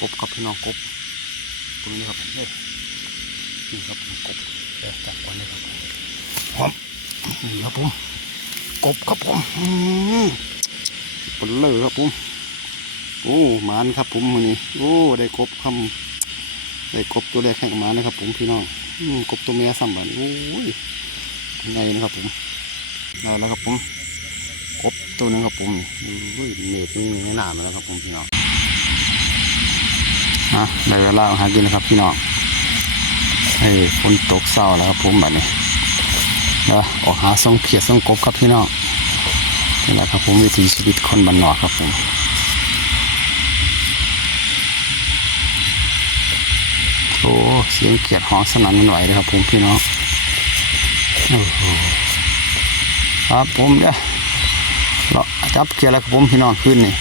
กบครับพี่น้องกบตรงนี้ครับเฮ้ยนี่ครับกบเดี๋ยวจับก่อนเลยครับพร้อมนี่ครับผมกบครับผมอืมปนเลยครับผมโอ้หมานครับผมมือนี้โอ้ได้กบคำได้กบตัวแรกแข่งหมานะครับ ผมพี่น้องกบตัวเมียซ้ำบันโอ้ยไงนะครับผมได้แล้วครับผมกบตัวหนึงครับผมโอ้ยเมฆนี่ไม่นามาแล้วครับผมพี่น้อง นะได้เวลาหากินนะครับพี่น้องไอ้ฝนตกเศร้าแล้วครับผมแบบนี้เดี๋ยวออกหาส่งเขียดส่งกบครับพี่น้องนี่แหละครับผมวิถีชีวิตคนบ้านนอกครับผมโอ้เสียงเขียดห้องสนั่นหวันไหวเลยครับผมพี่น้องครับผมเด้อเราจับเขียดแล้วครับผมพี่น้องขึ้นนี่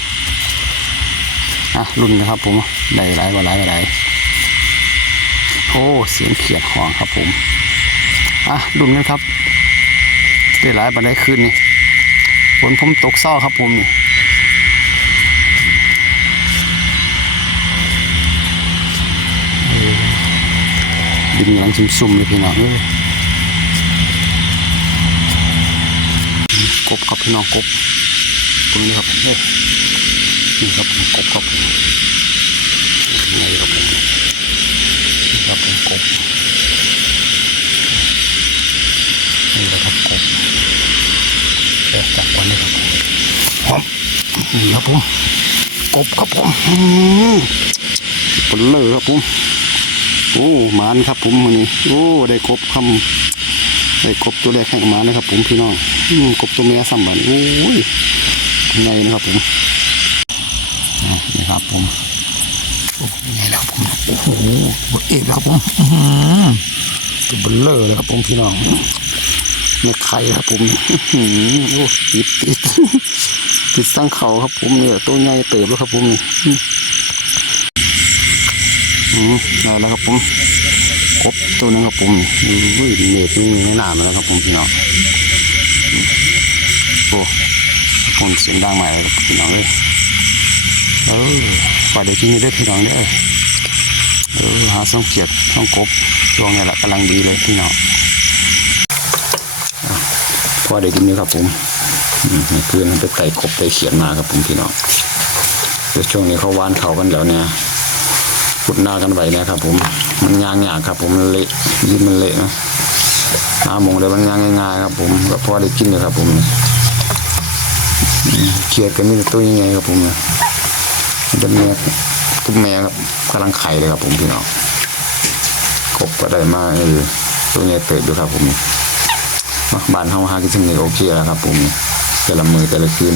อะรุ่นนะครับผมได้หลายว่าหลายว่าหลายโอ้เสียงเขียดหองครับผมอะรุ่นกันครับ ได้หลายบันไดคืนนี่ฝนผมตกเศร้าครับผมนี่ดินกำลังซุ่มๆเลยพี่น้องเอ้ยกบครับพี่น้องกบตรงนี้ครับเฮ้ย นี่ครับผมกบครับนี่ครับผมนี่ครับผมกบนี่แหละครับกบเดี๋ยวจับก่อนเลยครับผมพร้อมนี่ครับผมกบครับผมอืมปนเลยครับผมโอ้หมานครับผมวันนี้โอ้ได้กบคำได้กบตัวแรกแข่งหมานะครับผมพี่น้องอืมกบตัวเมียซ้ำบันโอ้ยไงนะครับผม นี่ครับผมโอ้โหไงแล้วผมโอ้โหเอกแล้วผมอื้อหือตัวเบลเลอร์เลยครับผมพี่น้องไม่ไข่ครับผมอื้อหือโอ้ติดติดติดสร้างเขาครับผมเนี่ยตัวใหญ่เติบแล้วครับผมนี่อืมได้แล้วครับผมกบตัวนึงครับผมอุ้ยเมฆนี่ไม่นามาแล้วครับผมพี่น้องอืมโอ้ผมเสียงดังใหม่เลยพี่น้องเลย เออปล่อยได้กินได้พี่น้องเด้อเออหาส่องเขียดส่องกบช่วงนี้แหละกำลังดีเลยพี่น้องอะพอได้กินนี่ครับผมเพื่อนไปไต่กบไปเขียดมาครับผมพี่น้องเดี๋ยวช่วงนี้เขาวานเขากันแล้วเนี่ยขุดหน้ากันไว้เนี่ยครับผมมันยางยากครับผมมันเละยืนมันเละนะหาโมงเดี๋ยวมันยางง่ายๆครับผมก็พอได้กินเลยครับผมเขียดกันมีแต่ตัวใหญ่ๆครับผมเนี่ย เป็นแม่ทุกแม่ครับกำลังไข่เลยครับผมพี่น้องกบก็ได้มาเออตัวนี้เติบด้วยครับผมมาบ้านเฮาหากินสิ่งนี้โอเคแล้วครับผมแต่ละมือแต่ละคืน